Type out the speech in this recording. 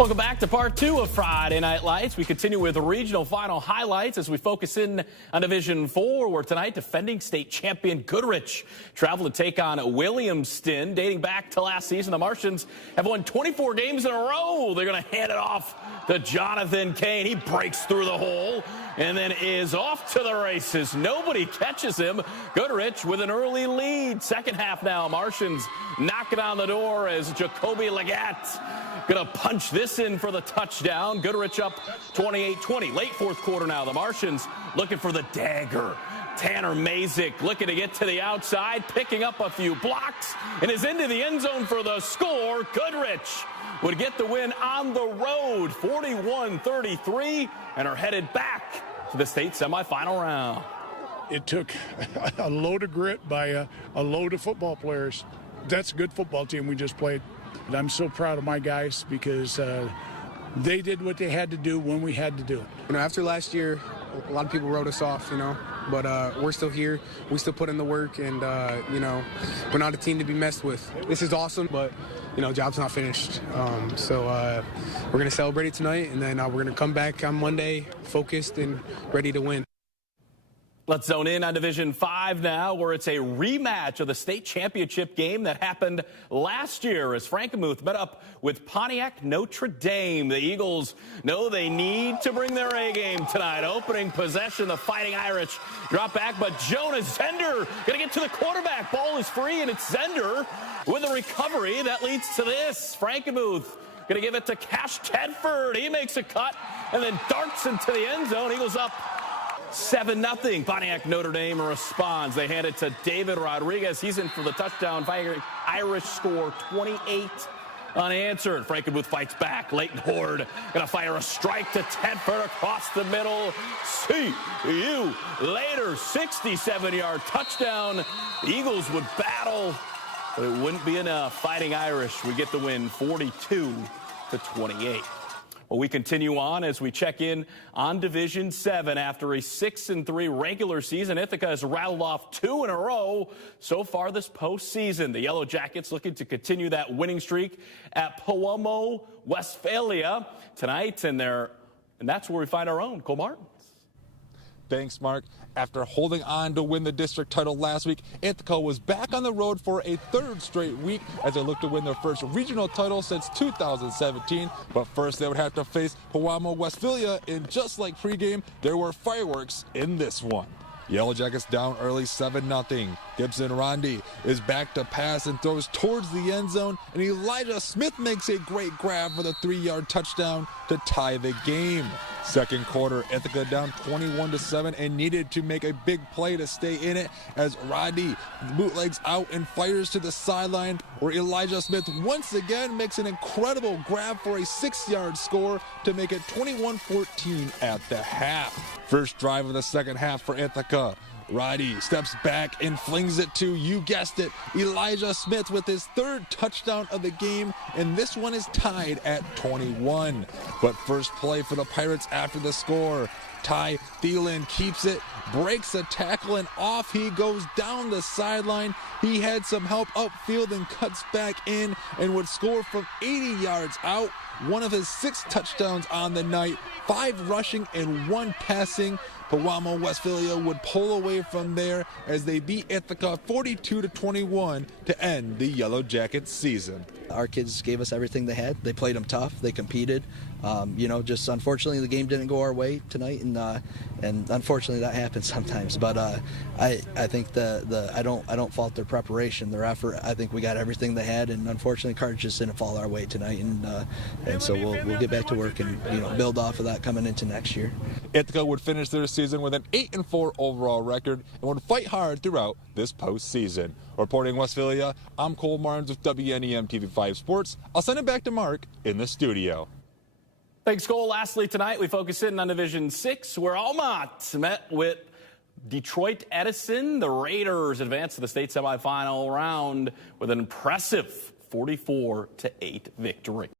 Welcome back to part two of Friday Night Lights. We continue with the regional final highlights as we focus in on Division 4, where tonight defending state champion Goodrich travel to take on Williamston. Dating back to last season, the Martians have won 24 games in a row. They're going to hand it off to Jonathan Kane. He breaks through the hole and then is off to the races. Nobody catches him. Goodrich with an early lead. Second half now, Martians knock it on the door as Jacoby Legatt going to punch this in for the touchdown. Goodrich up 28-20. Late fourth quarter now. The Martians looking for the dagger. Tanner Mazik looking to get to the outside, picking up a few blocks, and is into the end zone for the score. Goodrich would get the win on the road, 41-33, and are headed back to the state semifinal round. It took a load of grit by a load of football players. That's a good football team we just played. And I'm so proud of my guys because they did what they had to do when we had to do it. You know, after last year, a lot of people wrote us off, but we're still here. We still put in the work, and, we're not a team to be messed with. This is awesome, but, job's not finished. So we're going to celebrate it tonight, and then we're going to come back on Monday focused and ready to win. Let's zone in on Division 5 now, where it's a rematch of the state championship game that happened last year as Frankenmuth met up with Pontiac Notre Dame. The Eagles know they need to bring their A game tonight. Opening possession, the Fighting Irish drop back, but Jonas Zender going to get to the quarterback. Ball is free, and it's Zender with a recovery that leads to this. Frankenmuth going to give it to Cash Tedford. He makes a cut and then darts into the end zone. Eagles up 7-0. Pontiac Notre Dame responds. They hand it to David Rodriguez. He's in for the touchdown. Fighting Irish score 28 unanswered. Frankenmuth fights back. Leighton Horde going to fire a strike to Tedford across the middle. See you later. 67-yard touchdown. The Eagles would battle, but it wouldn't be enough. Fighting Irish would get the win 42-28. Well, we continue on as we check in on Division 7. After a 6-3 regular season, Ithaca has rattled off 2 in a row so far this postseason. The Yellow Jackets looking to continue that winning streak at Pewamo, Westphalia tonight, and that's where we find our own Cole Martin. Thanks, Mark. After holding on to win the district title last week, Ithaca was back on the road for a third straight week as they look to win their first regional title since 2017. But first, they would have to face Pewamo Westphalia, and just like pregame, there were fireworks in this one. Yellow Jackets down early 7-0. Gibson Rondi is back to pass and throws towards the end zone, and Elijah Smith makes a great grab for the 3-yard touchdown to tie the game. Second quarter, Ithaca down 21-7 and needed to make a big play to stay in it as Roddy bootlegs out and fires to the sideline, where Elijah Smith once again makes an incredible grab for a 6-yard score to make it 21-14 at the half. First drive of the second half for Ithaca. Roddy steps back and flings it to, you guessed it, Elijah Smith with his third touchdown of the game, and this one is tied at 21. But first play for the Pirates after the score. Ty Thielen keeps it, breaks a tackle, and off he goes down the sideline. He had some help upfield and cuts back in and would score from 80 yards out. One of his 6 touchdowns on the night, 5 rushing and 1 passing. Pewamo Westphalia would pull away from there as they beat Ithaca 42-21 to end the Yellow Jackets season. Our kids gave us everything they had. They played them tough. They competed. Just unfortunately the game didn't go our way tonight, and unfortunately that happens sometimes. But I think I don't fault their preparation, their effort. I think we got everything they had, and unfortunately cards just didn't fall our way tonight. And so we'll get back to work and build off of that coming into next year. Ithaca would finish their season with an 8-4 overall record and would fight hard throughout this postseason. Reporting Westphalia, I'm Cole Martins with WNEM TV5 Sports. I'll send it back to Mark in the studio. Thanks, Cole. Lastly, tonight we focus in on Division 6, where Almont met with Detroit Edison. The Raiders advanced to the state semifinal round with an impressive 44-8 victory.